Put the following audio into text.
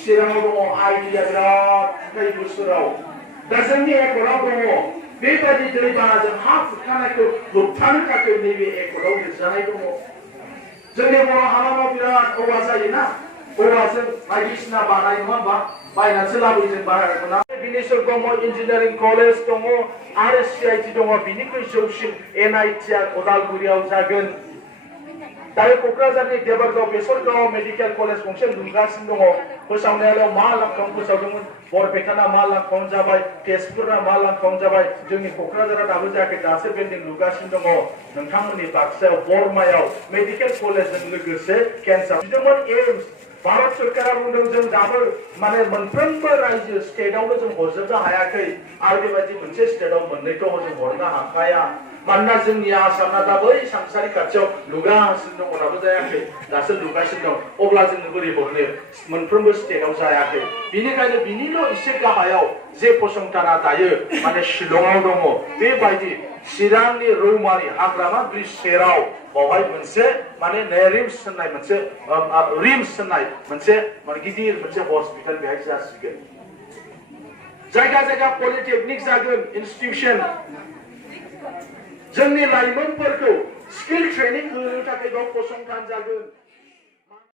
चिराङाव दङ आइडिया बिराद खै बोसोराव दा जोंनि एकर्डआव दङ बेबायदि दैबानाजों हा खुरखानायखौ होबथानो थाखाय नैबे एकर्डआव लिरजानाय दङ जोंनि बर' हालामाव बिराद औवा जायोना औवाजों बायदिसिना बानाय नङा होमबा बायनासो लाबोयो जों बाहेराखौना बिनेश्वर ब्रह्म इन्जिनियारिं कलेज दङ आरो CIT दङ बिनिख्रुइ जौसिन NIT आ उदालगुरियाव जागोन दायो क'क्राझारनि देबरगाव बेसरगाव मेडिकेल कलेज गंसे लुगासिनो दङ फोसावनायाव मा लाखावनो फोसावदोंमोन बरपेटाना मा लाखावनो जाबाय तेजपुरना मा लाखावनो जाबाय जोंनि क'क्राझारा दाबो जायाखै दासो बिल्डिं लुगासिनो दङ नोंथांमोननि बाक्सायाव बरमायाव मेडिकेल कलेजजों लोगोसे केन्सार बिदोंमोन एम्स भारत सरकारा बुंदों जों दाबो माने मोनफ्रोमबो रायजो स्टेटआवनो जों हरजोबनो हायाखै आरो बेबायदि मोनसे स्टेटआव मोननैथ' जों हरनो हाखाया मानोना जोंनि आसामना दा बै सानसारि खाथियाव लुगासिनो दङ दाबो जायाखै दासो लुगासिनो दं अब्ला जोङो बोरै हरनो मोनफ्रोमबो स्टेटआव जायाखै बिनिखायनो बिनिल' एसे गाहायाव जे फसंथाना दायो माने शिलंआव दङ बेबायदि चिरांनि रौमारि हाग्रामा ब्रिज सेराव बावहाय मोनसे माने रिम्स होननाय मोनसे रिम्स होननाय मोनसे माने गिदिर मोनसे हस्पिटाल बेहाय जासिगोन जायगा जायगा पलिटेकनिक जागोन इनस्टिट्यूशन जोंनि लाइमोनफोरखौ स्किल ट्रेनिं होनो थाखाय बाव फसंथान जागोन